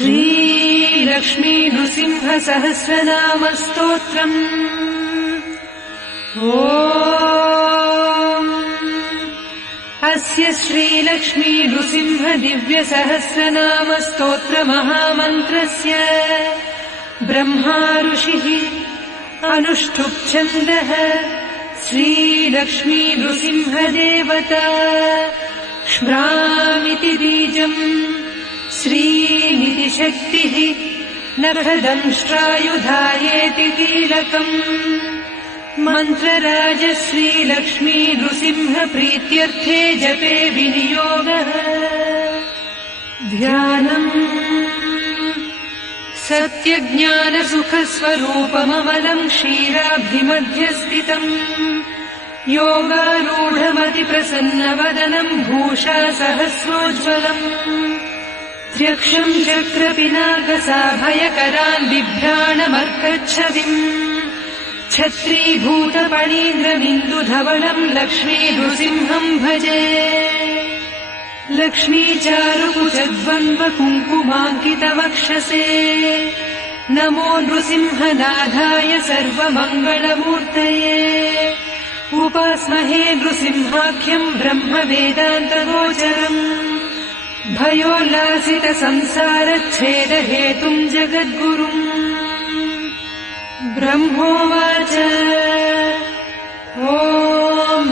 श्रीलक्ष्मी नृसिंह सहस्रनाम स्तोत्रम्। ॐ अस्य श्रीलक्ष्मी नृसिंह दिव्य सहस्रनाम स्तोत्र महामन्त्रस्य ब्रह्मा ऋषिः अनुष्ठुप् छन्दः श्रीलक्ष्मी नृसिंह देवता। श्म्रामिति बीजम् श्रीनिधि शक्तिः नखदंष्ट्रायुधायेति कीलकम्। मन्त्रराज श्रीलक्ष्मी नृसिंह प्रीत्यर्थे जपे विनियोगः। ध्यानम् सत्यज्ञानसुखस्वरूपममलम् क्षीराब्धिमध्यस्थितम् योगारूढमतिप्रसन्नवदनम् भूषा सहस्रोज्ज्वलम्। त्र्यक्षम् चक्रपिनाकसाभयकरान् बिभ्राणमर्कच्छविम् छत्रीभूतपणीन्द्रमिन्दुधवलम् लक्ष्मी नृसिंहम् भजे। लक्ष्मीचारुकुचद्वन्द्वकुङ्कुमाङ्कितवक्षसे नमो नृसिंहनाथाय सर्वमङ्गलमूर्तये। उपास्महे नृसिंहाख्यम् ब्रह्मवेदान्तगोचरम् भयोल्लासित संसारच्छेदहेतुम् जगद्गुरुम्। ब्रह्मोवाच ॐ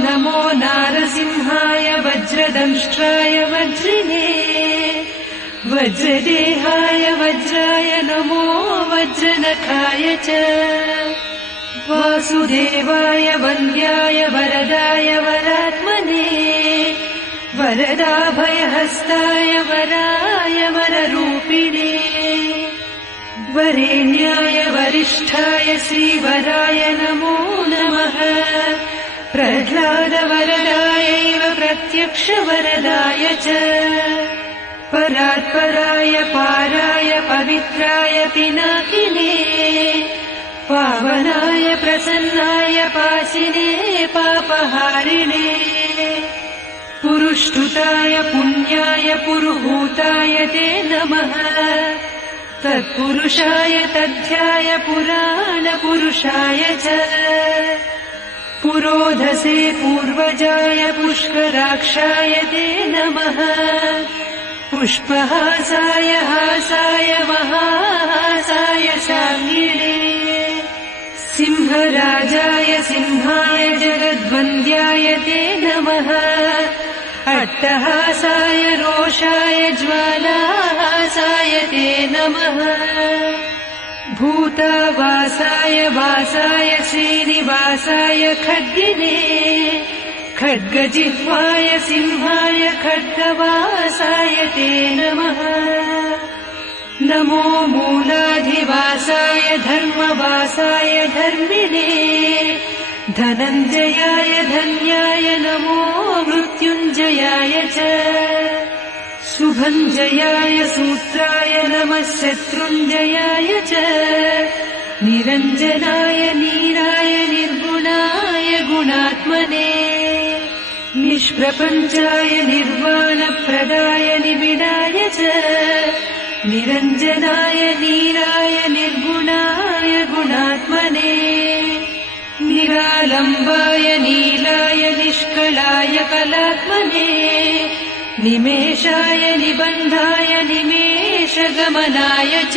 नमो नारसिंहाय वज्रदंष्ट्राय वज्रिने वज्रदेहाय वज्राय नमो वज्रनखाय च। वासुदेवाय वन्द्याय वरदाय वरात्मने वरदाभयहस्ताय वराय वररूपिणे। वरेण्याय वरिष्ठाय श्रीवराय नमो नमः। प्रह्लादवरदायैव प्रत्यक्षवरदाय च। परात्पराय पाराय पवित्राय पिनाकिने पावनाय प्रसन्नाय पासिने पापहारिणे। पुरुष्टुताय पुण्याय पुरुहूताय ते नमः। तत्पुरुषाय तथ्याय पुराणपुरुषाय च। पुरोधसे पूर्वजाय पुष्कराक्षाय ते नमः। पुष्पहासाय हासाय महाहासाय शाङ्गिणे। सिंहराजाय सिंहाय जगद्वन्द्याय ते नमः। अट्टहासाय रोषाय ज्वालाहासाय ते नमः। भूतावासाय वासाय श्रीनिवासाय खड्गिने खड्गजिह्वाय सिंहाय खड्गवासाय ते नमः। नमो मूलाधिवासाय धर्मवासाय धर्मिणे धनञ्जयाय धन्याय नमो मृत्युञ्जयाय च। शुभञ्जयाय सूत्राय नमः शत्रुञ्जयाय च। निरञ्जनाय नीराय निर्गुणाय गुणात्मने निष्प्रपञ्चाय निर्वाणप्रदाय निबिडाय च। निरञ्जनाय नीराय निर्गुणाय गुणात्मने निरालम्बाय नीलाय निष्कलाय कलात्मने निमेषाय निबन्धाय निमेषगमनाय च।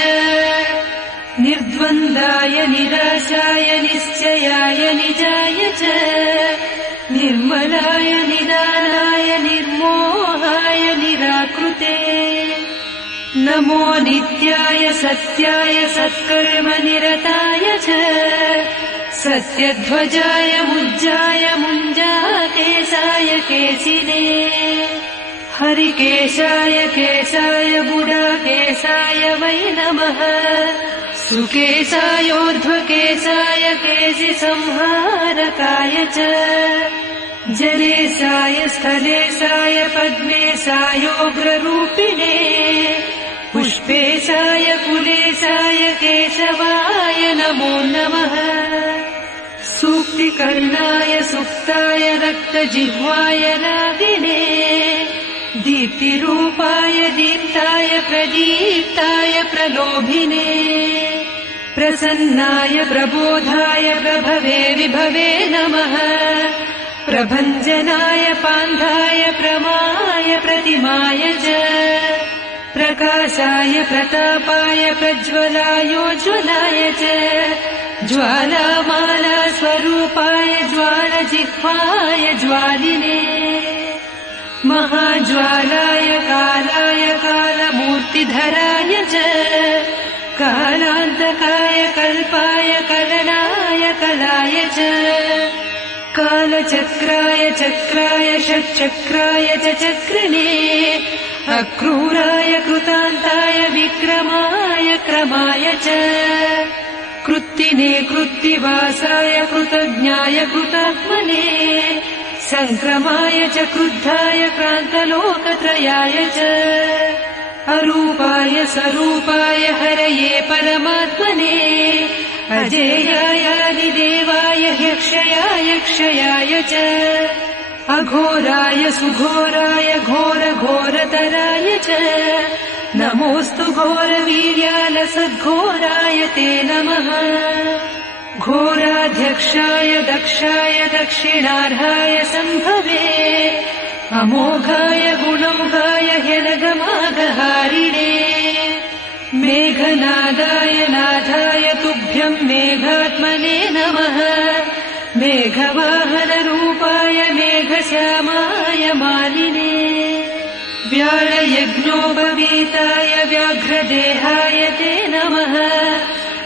निर्द्वन्द्वाय निराशाय निश्चयाय निजाय च। निर्मलाय निदानाय निर्मोहाय निराकृते नमो नित्याय सत्याय सत्कर्मनिरताय च। सत्यध्वजाय मुञ्जाय मुञ्जाकेशाय केशिने हरिकेशाय केशाय बुडाकेशाय वै नमः। सुकेशायोर्ध्वकेशाय केशिसंहारकाय च। जलेशाय स्थलेशाय पद्मेशायोग्ररूपिणे पुष्पेशाय कुलेशाय केशवाय नमो नमः। सूक्तिकर्णाय सुप्ताय रक्तजिह्वाय रागिणे कीर्तिरूपाय दीप्ताय प्रदीप्ताय प्रलोभिने प्रसन्नाय प्रबोधाय प्रभवे विभवे नमः प्रभञ्जनाय पान्धाय प्रमाय प्रतिमाय च प्रकाशाय प्रतापाय प्रज्वलायोज्ज्वलाय च ज्वालामाला स्वरूपाय ज्वालजिह्वाय ज्वालिने महाज्वालाय कालाय कालमूर्तिधराय च कालान्तकाय कल्पाय कलनाय कलाय च कालचक्राय चक्राय षट्चक्राय च चक्रिणे अक्रूराय कृतान्ताय विक्रमाय क्रमाय च कृत्तिने कृत्तिवासाय कृतज्ञाय कृतात्मने संक्रमाय च क्रुद्धाय क्रान्तलोकत्रयाय च अरूपाय स्वरूपाय हरये परमात्मने अजेयायादिदेवाय ह्यक्षयाय क्षयाय च अघोराय सुघोराय घोरघोरतराय च नमोऽस्तु घोरवीर्यालसद्घोराय ते नमः घोराध्यक्षाय दक्षाय दक्षिणार्हाय सम्भवे अमोघाय गुणौघाय ह्यनगमागहारिणे मेघनादाय नाथाय तुभ्यं मेघात्मने नमः मेघवाहनरूपाय मेघश्यामाय मालिने व्याळयज्ञोपवीताय व्याघ्रदेहाय ते नमः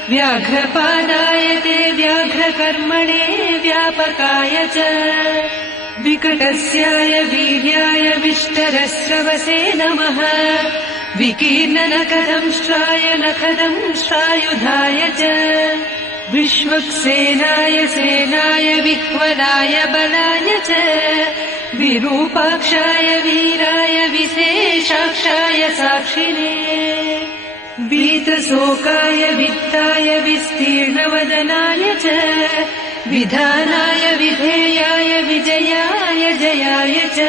व्याघ्रपादाय ते व्याघ्रकर्मणे व्यापकाय च विकटस्याय वीर्याय विष्टरस्रवसे नमः विकीर्णनखदंष्ट्राय नखदंष्ट्रायुधाय च विश्वक्सेनाय सेनाय विह्वलाय बलाय च विरूपाक्षाय वीराय विशेषाक्षाय साक्षिणे वीतशोकाय वित्ताय विस्तीर्णवदनाय च विधानाय विधेयाय विजयाय जयाय च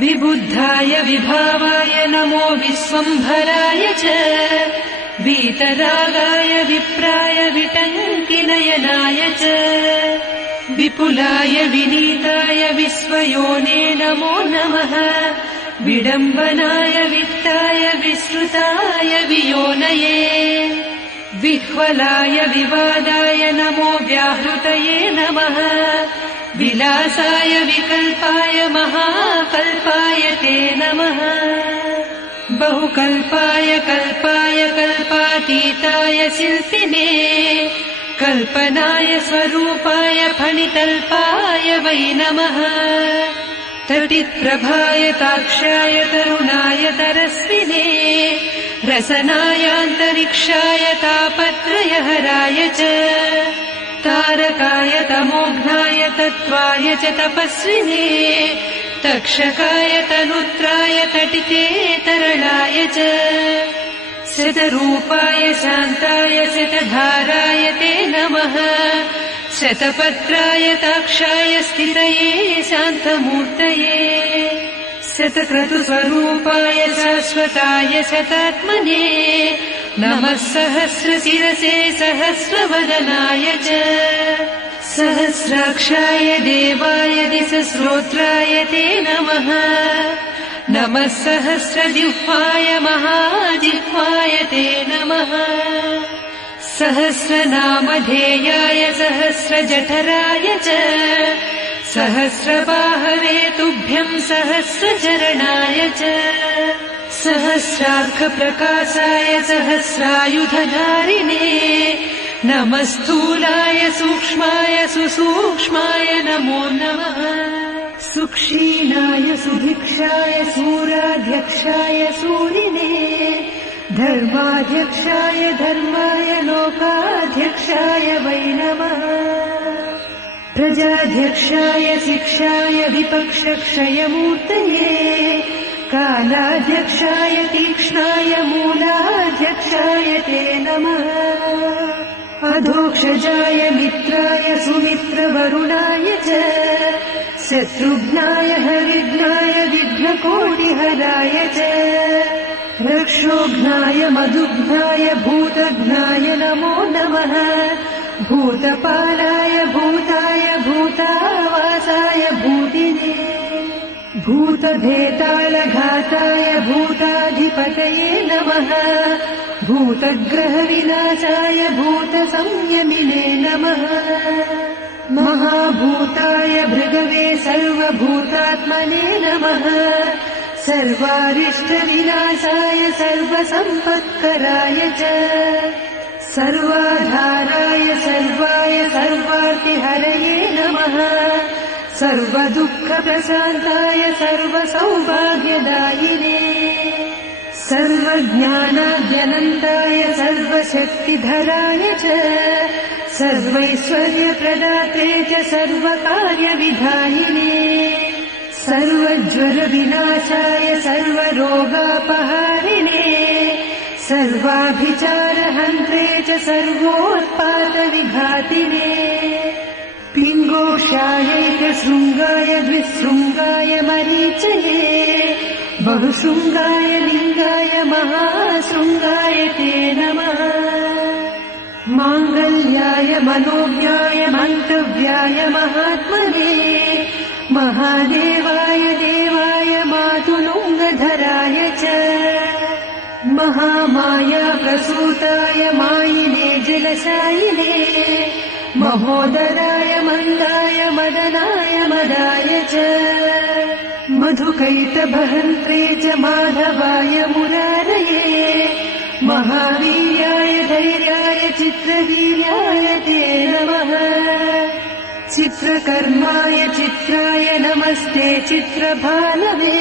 विबुद्धाय विभावाय नमो विश्वम्भराय च वीतरागाय विप्राय विटङ्किनयनाय च विपुलाय विनीताय विश्वयोने नमो नमः विडम्बनाय वित्ताय विश्रुताय वियोनये विह्वलाय विवादाय नमो व्याहृतये नमः विलासाय विकल्पाय महाकल्पाय ते नमः बहुकल्पाय कल्पाय कल्पातीताय शिल्पिने कल्पनाय स्वरूपाय फणितल्पाय वै नमः तटिप्रभाय ताक्षाय तरुणाय तरस्विने रसनायान्तरिक्षाय तापत्रयहराय च तारकाय तमोघ्नाय तत्त्वाय च तपस्विने तक्षकाय तनुत्राय तटिते तरणाय च शतरूपाय शान्ताय शतधाराय ते नमः शतपत्राय ताक्षाय स्थितये शान्तमूर्तये शतक्रतुस्वरूपाय शाश्वताय शतात्मने नमः सहस्रशिरसे सहस्रवदनाय च सहस्राक्षाय देवाय दिशश्रोत्राय ते नमः नमः सहस्रजिह्वाय महाजिह्वाय ते नमः सहस्रनामधेयाय सहस्रजठराय च सहस्रबाहवे तुभ्यं सहस्रचरणाय च सहस्रार्कप्रकाशाय सहस्रायुधधारिणे नमः स्थूलाय सूक्ष्माय सुसूक्ष्माय नमो नमः सुक्षीणाय सुभिक्षाय सूराध्यक्षाय सूरिणे धर्माध्यक्षाय धर्माय लोकाध्यक्षाय वै नमः प्रजाध्यक्षाय शिक्षाय विपक्षक्षयमूर्तये कालाध्यक्षाय तीक्ष्णाय मूलाध्यक्षाय ते नमः अधोक्षजाय मित्राय सुमित्रवरुणाय च शत्रुघ्नाय हरिघ्नाय विघ्नकोटिः चक्षुघ्नाय मधुघ्नाय भूतघ्नाय नमो नमः भूतपालाय भूताय भूतावासाय भूतिने भूतभेतालघाताय भूताधिपतये नमः भूतग्रहविनाशाय भूतसंयमिने नमः महाभूताय भृगवे सर्वभूतात्मने नमः सर्वारिष्टविनाशाय सर्वसम्पत्कराय च सर्वाधाराय सर्वाय सर्वार्तिहरये नमः सर्वदुःखप्रशान्ताय सर्वसौभाग्यदायिने सर्वज्ञानाद्यनन्ताय सर्वशक्तिधराय च सर्वैश्वर्यप्रदाते च सर्वकार्यविधायिने सर्वज्वरविनाशाय सर्वरोगापहारिणे सर्वाभिचारहन्त्रे च सर्वोत्पातविघातिने पिङ्गोक्षायैकशृङ्गाय द्विशृङ्गाय मरीचये बहुशृङ्गाय लिङ्गाय महाशृङ्गाय ते नमः माङ्गल्याय मनोज्ञाय मन्तव्याय महात्मने महादेवाय देवाय मातुलुङ्गधराय च महामाया प्रसूताय मायिने जलशायिने महोदराय मन्दाय मदनाय मदाय च मधुकैटभहन्त्रे च माधवाय मुरारये महावीर्याय धैर्याय चित्रवीर्याय ते नमः चित्रकर्माय चित्राय नमस्ते चित्रभालवे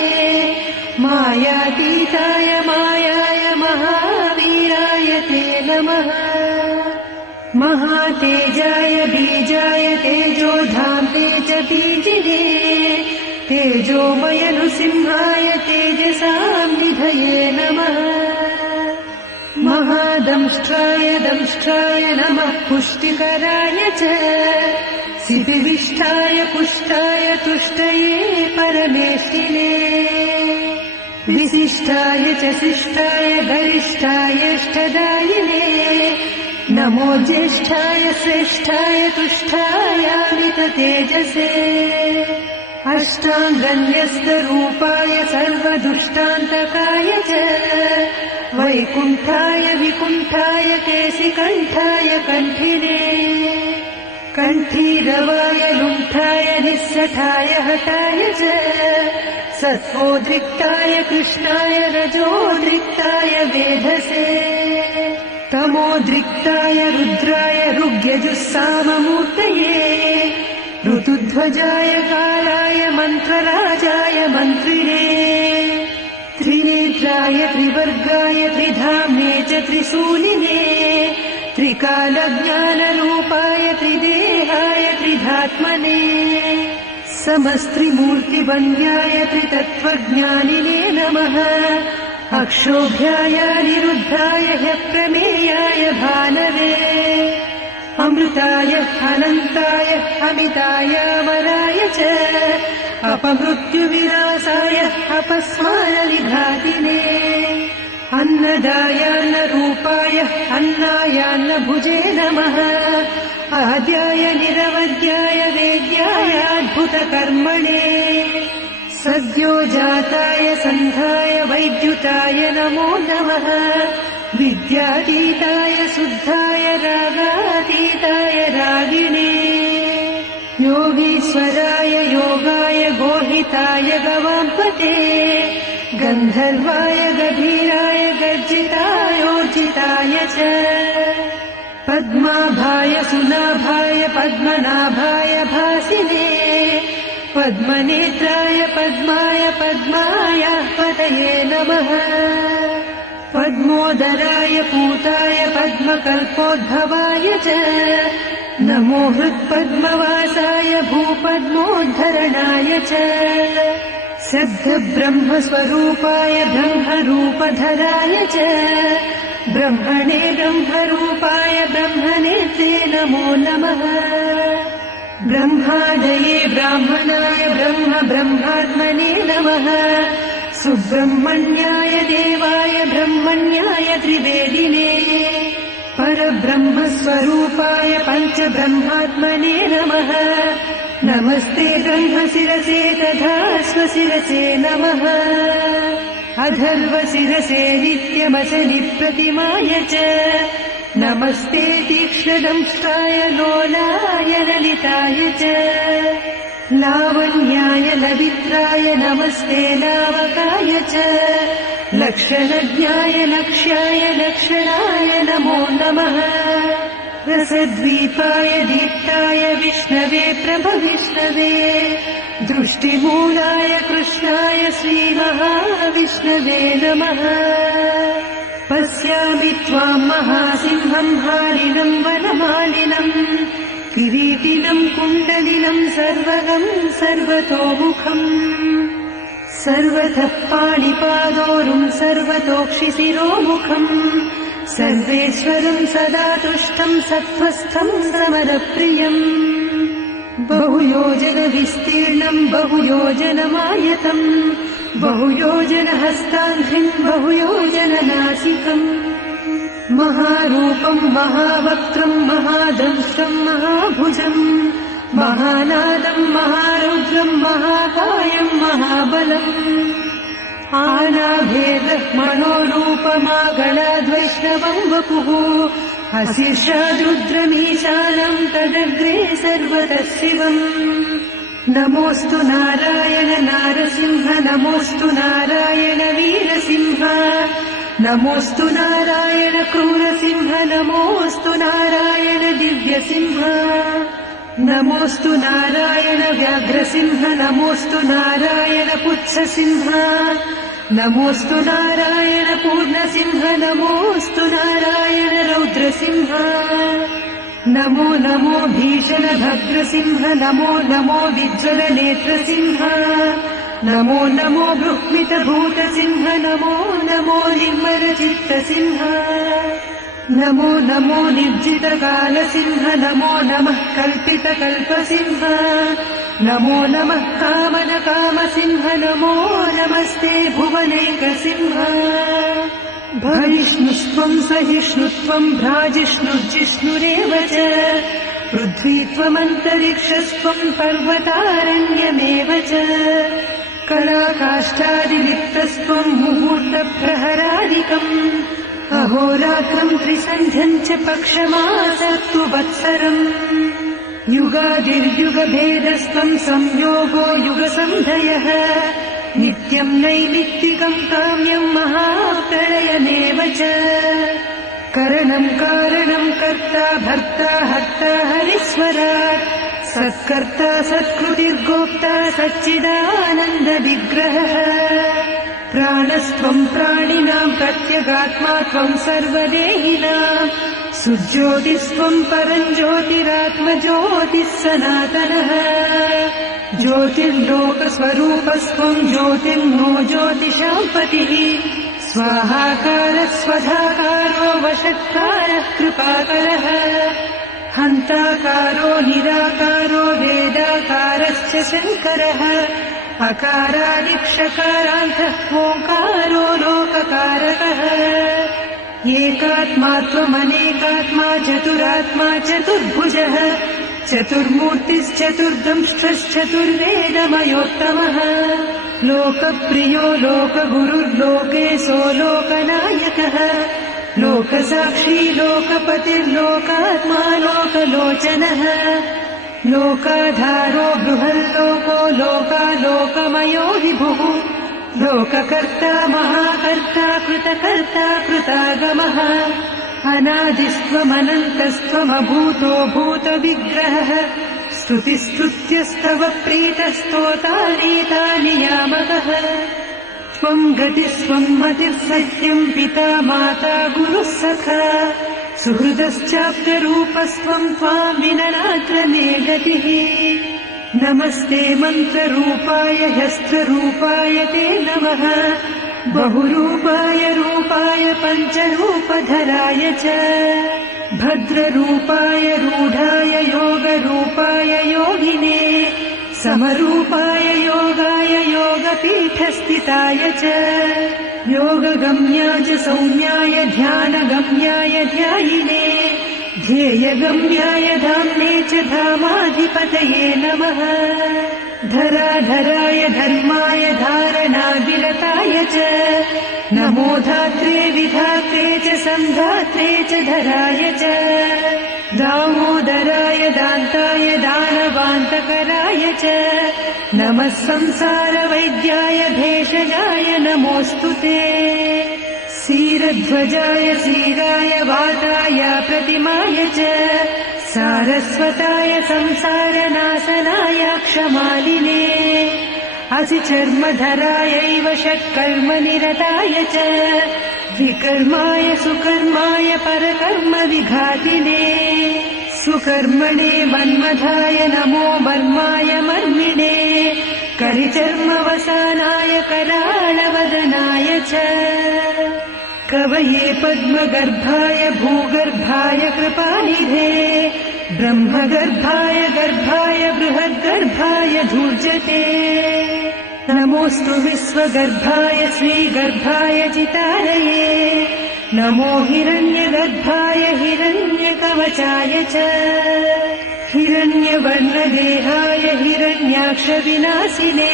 मायातीताय मायाय महावीराय ते नमः महातेजाय बीजाय तेजोधाम्ने च बीजिने तेजोमय नृसिंहाय तेजसां निधये नमः महादंष्ट्राय दंष्ट्राय नमः पुष्टिकराय च सिद्धिविष्ठाय पुष्टाय तुष्टये परमेष्टिने विशिष्टाय च शिष्टाय गरिष्ठायष्टदायिने नमो ज्येष्ठाय श्रेष्ठाय तुष्टायामिततेजसे अष्टाङ्गन्यस्तरूपाय सर्वदुष्टान्तकाय च वैकुण्ठाय विकुण्ठाय केशिकण्ठाय कण्ठिने कण्ठीरवाय लुण्ठाय निःसठाय हठाय च सत्त्वोद्रिक्ताय कृष्णाय रजोद्रिक्ताय वेधसे तमोद्रिक्ताय रुद्राय ऋग्यजुस्साममूर्तये ऋतुध्वजाय कालाय मन्त्रराजाय मन्त्रिणे त्रिनेत्राय त्रिवर्गाय त्रिधाम्ने च त्रिशूलिने त्रिकालज्ञानरूपाय त्रिदेहाय त्रिधात्मने समस्त्रिमूर्तिवन्द्याय त्रितत्त्वज्ञानिने नमः अक्षोभ्याय निरुद्धाय ह्यप्रमेयाय भानवे अमृताय अनन्ताय अमिताय अमराय च अपमृत्युविनाशाय अपस्मारविघातिने अन्नदायान्नरूपाय अन्नायान्नभुजे नमः आद्याय निरवद्याय वेद्याय अद्भुतकर्मणे सद्यो जाताय सन्धाय वैद्युताय नमो नमः विद्यातीताय शुद्धाय रागातीताय रागिणे योगीश्वराय योगाय गोहिताय गवाम्पते गन्धर्वाय गभीराय गर्जितायोर्जिताय च पद्माभाय सुनाभाय पद्मनाभाय भासिने पद्मनेत्राय पद्माय पद्माय पतये नमः पद्मोदराय पूताय पद्मकल्पोद्भवाय च नमो हृत्पद्मवासाय भूपद्मोद्धरणाय च सद्ब्रह्मस्वरूपाय ब्रह्मरूपधराय च ब्रह्मणे ब्रह्मरूपाय ब्रह्मनेत्रे नमो नमः ब्रह्मादये ब्राह्मणाय ब्रह्म ब्रह्मात्मने नमः सुब्रह्मण्याय देवाय ब्रह्मण्याय त्रिवेदिने परब्रह्मस्वरूपाय पञ्चब्रह्मात्मने नमः। नमस्ते ब्रह्मशिरसे तथा स्वशिरसे नमः। अथर्वशिरसे नित्यमचनिप्रतिमाय च नमस्ते तीक्ष्णदंष्ट्राय लोलाय ललिताय च लावण्याय लवित्राय नमस्ते लावकाय च लक्षणज्ञाय लक्ष्याय लक्षणाय नमो नमः। रसद्वीपाय दीप्ताय विष्णवे प्रभविष्णवे दृष्टिमूलाय कृष्णाय श्रीमहाविष्णवे नमः। पश्यामि त्वाम् महासिंहम् हारिणम् वनमालिनम् किरीटिनम् कुण्डलिनम् सर्वगम् सर्वतोमुखम् सर्वतः पाणिपादोरुम् सर्वतोक्षिशिरोमुखम् सर्वेश्वरम् सदा तुष्टम् सत्त्वस्थम् समरप्रियम् बहुयोजनविस्तीर्णम् बहुयोजनमायतम् बहुयोजनहस्ताङ्घ्रिम् बहुयोजननासिकम् महारूपम् महावक्त्रम् महादंष्ट्रम् महाभुजम् महानादम् महारुद्रम् महाकायम् महाबलम् आनाभेदः मनोरूपमागणाद्वैष्णवम् वपुः अशीर्षाद्रुद्रमीशानम् तदग्रे सर्वतः शिवम् नमोऽस्तु नारायण नारसिंह नमोऽस्तु नारायण वीरसिंह नमोऽस्तु नारायण क्रूरसिंह नमोऽस्तु नारायण दिव्यसिंह नमोऽस्तु नारायण व्याघ्रसिंह नमोऽस्तु नारायण पुच्छसिंह नमोऽस्तु नारायण पूर्णसिंह नमोऽस्तु नारायण रौद्रसिंह नमो नमो भीषण भद्रसिंह नमो नमो विज्वलनेत्रसिंह नमो नमो बृह्मितभूतसिंह नमो नमो निर्मलचित्तसिंह नमो नमो निर्जितकालसिंह नमो नमः कल्पितकल्पसिंह नमो नमः कामनकामसिंह नमो नमस्ते भुवनैकसिंह भविष्णुस्त्वम् सहिष्णुत्वम् भ्राजिष्णुर्जिष्णुरेव च पृथ्वीत्वमन्तरिक्षस्त्वम् पर्वतारण्यमेव च कलाकाष्ठादिलिप्तस्त्वम् मुहूर्तप्रहरादिकम् अहोरात्रम् त्रिसन्ध्यम् च पक्षमासत्तु वत्सरम् युगादिर्युगभेदस्त्वम् संयोगो युगसन्धयः नित्यम् नैमित्तिकम् काम्यम् महाप्रलयमेव च करणम् कारणम् कर्ता भर्ता हर्ता हरीश्वरात् सत्कर्ता सत्कृतिर्गोप्ता सच्चिदानन्दविग्रहः प्राणस्त्वम् प्राणिनाम् प्रत्यगात्मा त्वम् सर्वदेहिनाम् सुज्योतिस्त्वम् परम् ज्योतिरात्मज्योतिः सनातनः ज्योतिर्लोकस्वरूपस्त्वम् ज्योतिर्नो ज्योतिषाम् पतिः स्वाहाकारः स्वधाकारो वषट्कारः कृपाकरः हन्ताकारो निराकारो वेदाकारश्च शङ्करः अकारादिक्षकारान्तः ओङ्कारो लोककारकः एकात्मा त्वमनेकात्मा चतुरात्मा चतुर्भुजः चतुर्मूर्तिश्चतुर्दंष्ट्रश्चतुर्वेदमयोत्तमः लोकप्रियो लोकगुरुर्लोकेशो लोकनायकः लोकसाक्षी लोकपतिर्लोकात्मा लोकलोचनः लोकाधारो बृहल्लोको लोकालोकमयो विभुः लोककर्ता महाकर्ता कृतकर्ता कृतागमः अनादिस्त्वमनन्तस्त्वमभूतो भूतविग्रहः स्तुतिस्तुत्यस्तव प्रीतस्तोतानीतानियामकः त्वम् गतिस्त्वम् मतिर्सत्यम् पिता माता गुरुः सखा सुहृदश्चाप्तरूपस्त्वम् त्वाम् विननात्र मे गतिः नमस्ते मन्त्ररूपाय ह्यस्त्ररूपाय ते नमः बहुरूपाय रूपाय पञ्चरूपधराय च भद्ररूपाय रूढाय योगरूपाय योगिने समरूपाय योगाय योगपीठस्थिताय च योगगम्याय च सौम्याय ध्यानगम्याय ध्यायिने ध्येयगम्याय धाम्ने च धामाधिपतये नमः धराधराय धर्माय धारणाभिरताय च नमो धात्रे विधात्रे च संधात्रे च धराय च दामोदराय दान्ताय दानवान्तकराय च नमः संसारवैद्याय भेषजाय नमोऽस्तु ते क्षीरध्वजाय क्षीराय वाताय प्रतिमाय च सारस्वताय संसारनाशनाय क्षमालिने असिचर्मधरायैव षट्कर्मनिरताय च विकर्माय सुकर्माय परकर्म विघातिने सुकर्मणे मन्मथाय नमो मर्माय मर्मिणे करिचर्मवसानाय कराळवदनाय च कवये पद्मगर्भाय भूगर्भाय कृपानिधे ब्रह्मगर्भाय गर्भाय बृहद्गर्भाय धूर्जते नमोऽस्तु विश्वगर्भाय श्रीगर्भाय चितारये नमो हिरण्यगर्भाय हिरण्यकवचाय च हिरण्यवर्णदेहाय हिरण्याक्षविनाशिने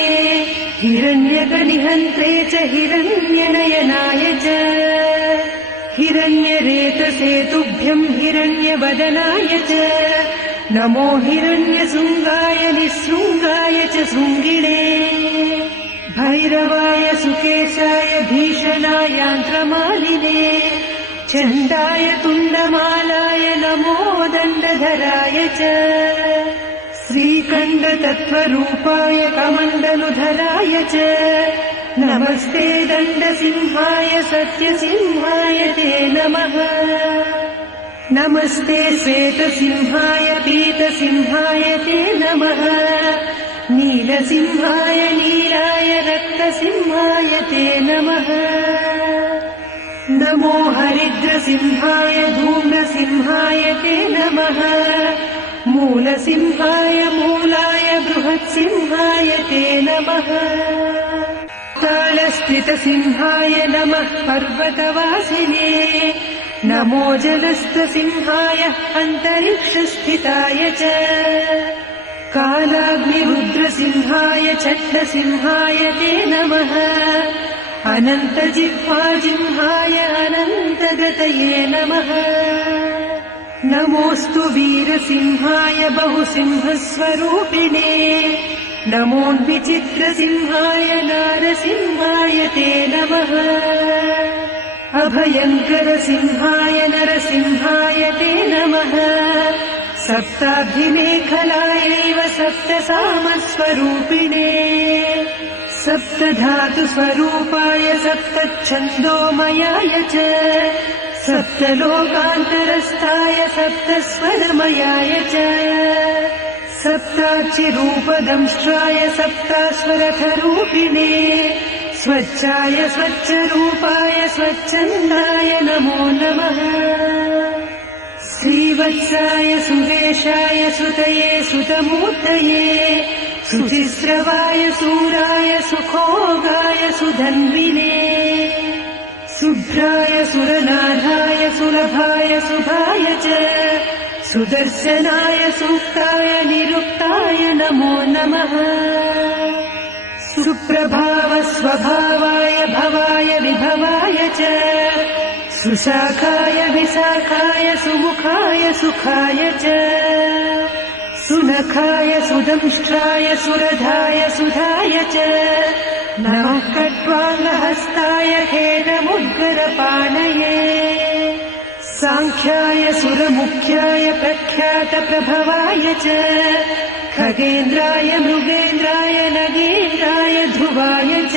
हिरण्यकनिहन्त्रे च हिरण्यनयनाय च हिरण्यरेतसेतुभ्यम् हिरण्यवदनाय च नमो हिरण्यशृङ्गाय निःशृङ्गाय च शृङ्गिणे भैरवाय सुकेशाय भीषणायान्त्रमालिने चण्डाय तुण्डमालाय नमो दण्डधराय च श्रीकण्ठतत्त्वरूपाय कमण्डलुधराय च नमस्ते दण्डसिंहाय सत्यसिंहाय ते नमः नमस्ते श्वेतसिंहाय पीतसिंहाय ते नमः नीलसिंहाय नीलाय रक्तसिंहाय ते नमः नमो हरिद्रसिंहाय धूम्रसिंहाय ते नमः मूलसिंहाय मूलाय बृहत्सिंहाय ते नमः तालस्थितसिंहाय नमः पर्वतवासिने नमो जलस्थसिंहाय अन्तरिक्षस्थिताय च कालाग्निरुद्रसिंहाय चण्डसिंहाय ते नमः अनन्तजिह्वाजिह्वाय अनन्तगतये नमः नमोऽस्तु वीरसिंहाय बहुसिंहस्वरूपिणे नमोऽन्विचित्रसिंहाय नारसिंहाय ते नमः अभयङ्करसिंहाय नरसिंहाय ते नमः सप्ताभिमेखलायैव सप्तसामस्वरूपिणे सप्तधातुस्वरूपाय सप्तच्छन्दोमयाय च सप्तलोकान्तरस्थाय सप्तस्वरमयाय च सप्ताक्षिरूपदंष्ट्राय सप्तास्वरथरूपिणे स्वच्छाय स्वच्छरूपाय स्वच्छन्दाय नमो नमः श्रीवत्साय सुरेशाय सुतये सुतमूर्तये सुचिस्रवाय सूराय सुखोगाय सुधन्विने शुभ्राय सुरनाथाय सुलभाय शुभाय च सुदर्शनाय सूक्ताय निरुक्ताय नमो नमः सुप्रभाव स्वभावाय भवाय विभवाय च सुशाखाय विशाखाय सुमुखाय सुखाय च सुनखाय सुदंष्ट्राय सुरधाय सुधाय च नमः खट्वाङ्गहस्ताय खेटमुद्गरपाणये साङ्ख्याय सुरमुख्याय प्रख्यातप्रभवाय च खगेन्द्राय मृगेन्द्राय नगेन्द्राय ध्रुवाय च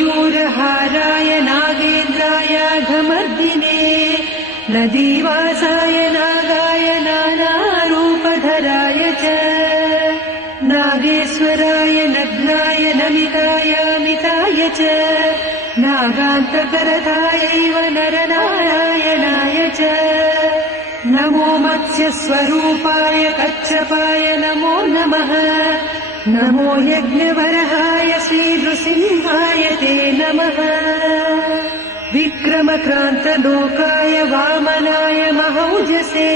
नागकेयूरहाराय नागेन्द्राय घमर्दिने नदीवासाय नागाय नानारूपधराय च नागेश्वराय नग्नाय नमिताय मिताय च नागान्तकरतायैव नरनारायणाय च नमो मत्स्य मत्स्यस्वरूपाय कच्छपाय नमो नमः। नमो यज्ञवरहाय श्रीनृसिंहाय ते नमः। विक्रमक्रान्तलोकाय वामनाय महौजसे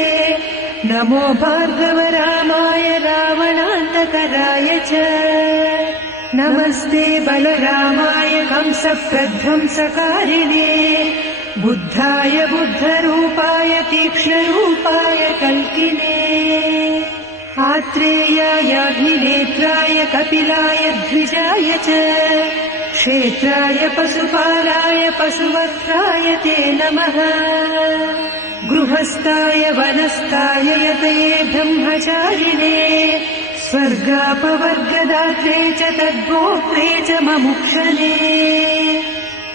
नमो भार्गवरामाय रावणान्तकराय च। नमस्ते बलरामाय कंसप्रध्वंसकारिणे बुद्धाय बुद्धरूपाय तीक्ष्णरूपाय कल्किने। आत्रेयायाग्निनेत्राय कपिलाय द्विजाय च क्षेत्राय पशुपालाय पशुवक्त्राय ते नमः। गृहस्थाय वनस्थाय यतये ब्रह्मचारिणे स्वर्गापवर्गदात्रे च तद्गोत्रे च ममुक्षणे।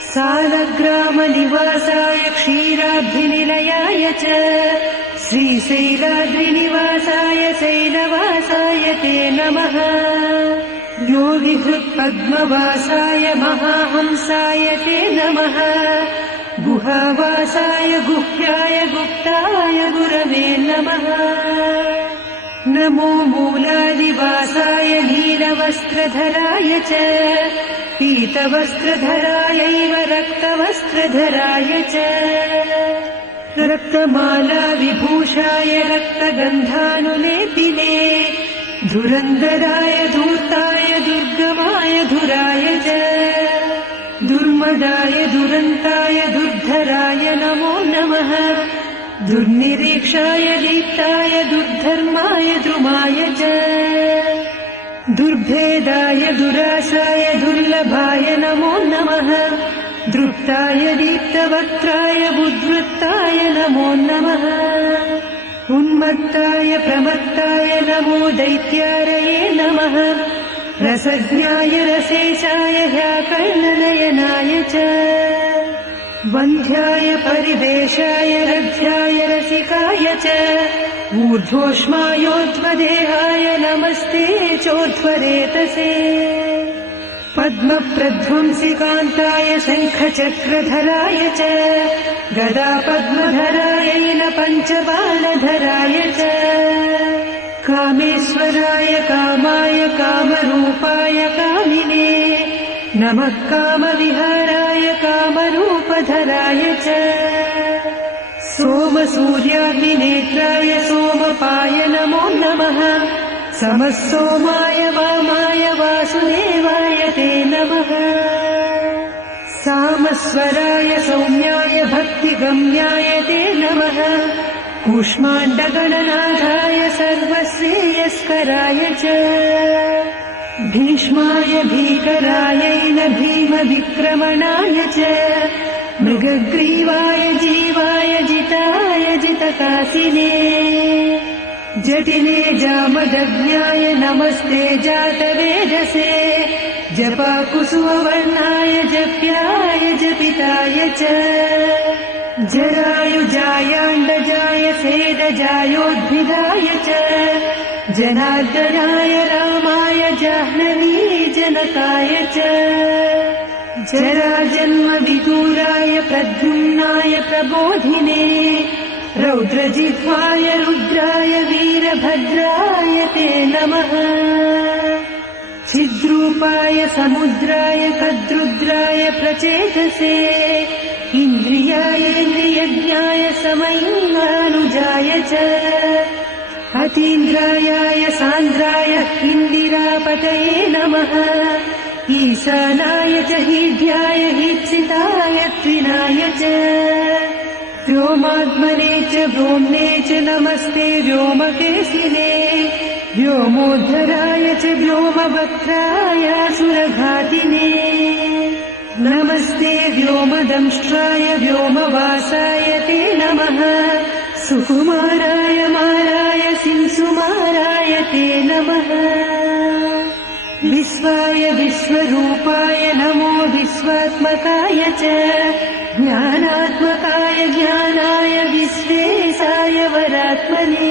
सालग्रामनिवासाय क्षीराब्धिनिलयाय च श्रीशैलाद्रिनिवासाय शैलवासाय ते नमः। योगिहृत्पद्मवासाय महाहंसाय ते नमः। गुहावासाय गुह्याय गुप्ताय गुरवे नमः। नमो मूलादिवासाय नीलवस्त्रधराय च पीतवस्त्रधरायैव रक्तवस्त्रधराय च। रक्तमाला विभूषाय रक्तगन्धानुलेपिने धुरन्धराय धूर्ताय दुर्गमाय धुराय च। दुर्मदाय दुरन्ताय दुर्धराय नमो नमः। दुर्निरीक्षाय दीप्ताय दुर्धर्माय द्रुमाय च। दुर्भेदाय दुरासाय दुर्लभाय नमो नमः। दृप्ताय दीप्तवक्त्राय बुद्वृत्ताय नमो नमः। उन्मत्ताय प्रमत्ताय नमो दैत्यारये नमः। रसज्ञाय रसेशाय ह्याकर्णनयनाय च। वन्ध्याय परिवेशाय रथ्याय रसिकाय च। ऊर्ध्वोष्मायोध्वदेहाय नमस्ते चोध्वरेतसे। पद्मप्रध्वंसिकान्ताय शङ्खचक्रधराय च। गदापद्मधरायै पञ्चबाणधराय च। कामेश्वराय कामाय कामरूपाय कामिने नमः। कामविहाराय कामरूपधराय च। सोमसूर्याग्निनेत्राय सोमपाय नमो नमः। समः सोमाय वामाय वासुदेवाय ते नमः। सामस्वराय सौम्याय भक्तिगम्याय ते नमः। कूष्माण्डगणनाथाय सर्वश्रेयस्कराय च। भीष्माय भीकरायै न भीमविक्रमणाय च। मृगग्रीवाय जीवाय जिताय जितकासिने। जटिने जामदग्न्याय नमस्ते जातवेदसे। जपाकुसुमवर्णाय जप्याय जपिताय च। जरायुजायाण्डजाय सेदजायोद्भिदाय च। जनार्दनाय रामाय जाह्नवीजनकाय च। जराजन्मविदूराय प्रद्युम्नाय प्रबोधिने रौद्रजिह्वाय रुद्राय वीरभद्राय ते नमः। छिद्रूपाय समुद्राय कद्रुद्राय प्रचेतसे। इन्द्रियायेन्द्रियज्ञाय समैन्द्रानुजाय च। अतीन्द्रायाय सान्द्राय इन्दिरापतये नमः। ईशानाय च हीढ्याय हीप्सिताय त्रिनाय च। व्योमात्मने च व्योम्ने च नमस्ते व्योमकेशिने। व्योमोद्धराय च व्योमवक्त्राय सुरघातिने। नमस्ते व्योमदंष्ट्राय व्योमवासाय ते नमः। सुकुमाराय माराय सिंसुमाराय ते नमः। विश्वाय विश्वरूपाय नमो विश्वात्मकाय च। ज्ञानात्मकाय ज्ञानाय विश्वेशाय वरात्मने।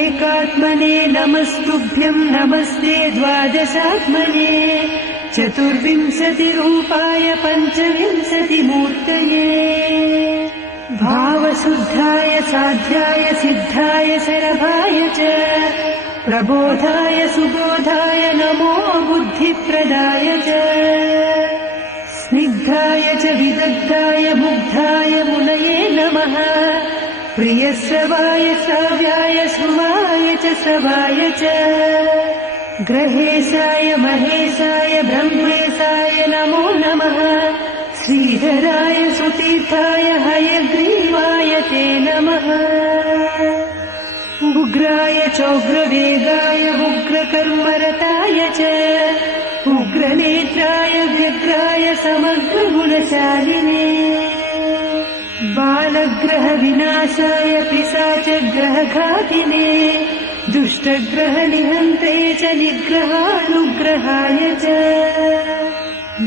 एकात्मने नमस्तुभ्यं नमस्ते द्वादशात्मने। चतुर्विंशतिरूपाय पञ्चविंशतिमूर्तये। भावशुद्धाय साध्याय सिद्धाय शरभाय च प्रबोधाय सुबोधाय नमो बुद्धिप्रदाय च स्निग्धाय च विदग्धाय मुग्धाय मुनये नमः प्रियश्रवाय श्राव्याय श्रुवाय च श्रवाय च ग्रहेशाय महेशाय ब्रह्मेशाय नमो नमः श्रीधराय सुतीर्थाय हयग्रीवाय ते नमः उग्राय चोग्रवेगाय उग्रकर्मरताय च उग्रनेत्राय व्यग्राय समग्रगुणशालिने बालग्रह विनाशाय पिशाचग्रहघातिने दुष्टग्रहनिहन्त्रे च निग्रहानुग्रहाय च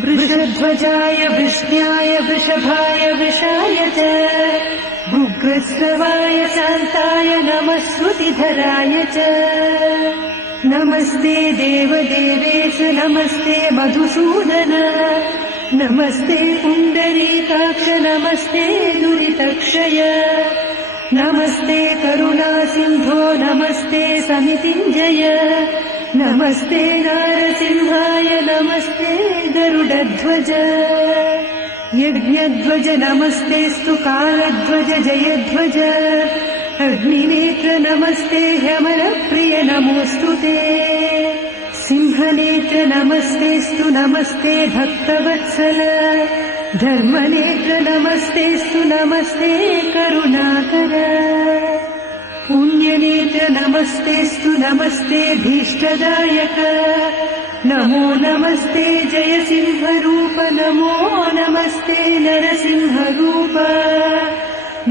वृषध्वजाय वृष्ण्याय वृषभाय वृषाय च उग्रस्रवाय शान्ताय नमः श्रुतिधराय च नमस्ते देवदेवेश नमस्ते मधुसूदन नमस्ते पुण्डरीकाक्ष नमस्ते दुरितक्षय नमस्ते करुणासिन्धो नमस्ते समितिञ्जय नमस्ते नारसिंहाय नमस्ते गरुडध्वज यज्ञध्वज नमस्तेस्तु कालध्वज जयध्वज अग्निनेत्र नमस्ते ह्यमरप्रिय नमोऽस्तु ते सिंहनेत्र नमस्तेस्तु नमस्ते भक्तवत्सल धर्मनेत्र नमस्तेस्तु नमस्ते करुणाकर पुण्यनेत्र नमस्तेस्तु नमस्ते भीष्टदायक नमो नमस्ते जयसिंहरूप नमो नमस्ते नरसिंहरूप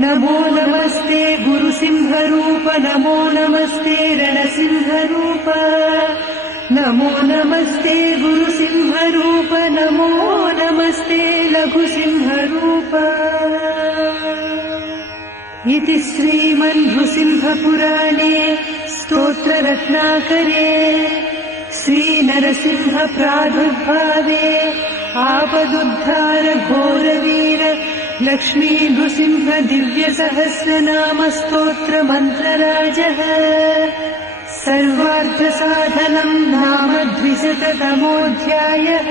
नमो नमस्ते गुरुसिंहरूप नमो नमस्ते रणसिंहरूप नमो नमस्ते गुरुसिंहरूप नमो नमस्ते लघुसिंहरूप इति श्रीमन्नृसिंहपुराणे स्तोत्ररत्नाकरे श्रीनरसिंह प्रादुर्भावे आपदुद्धार घोरवीर लक्ष्मी नृसिंह दिव्यसहस्रनाम स्तोत्र मन्त्रराजः सर्वार्थसाधनम् नाम 200तमोऽध्यायः।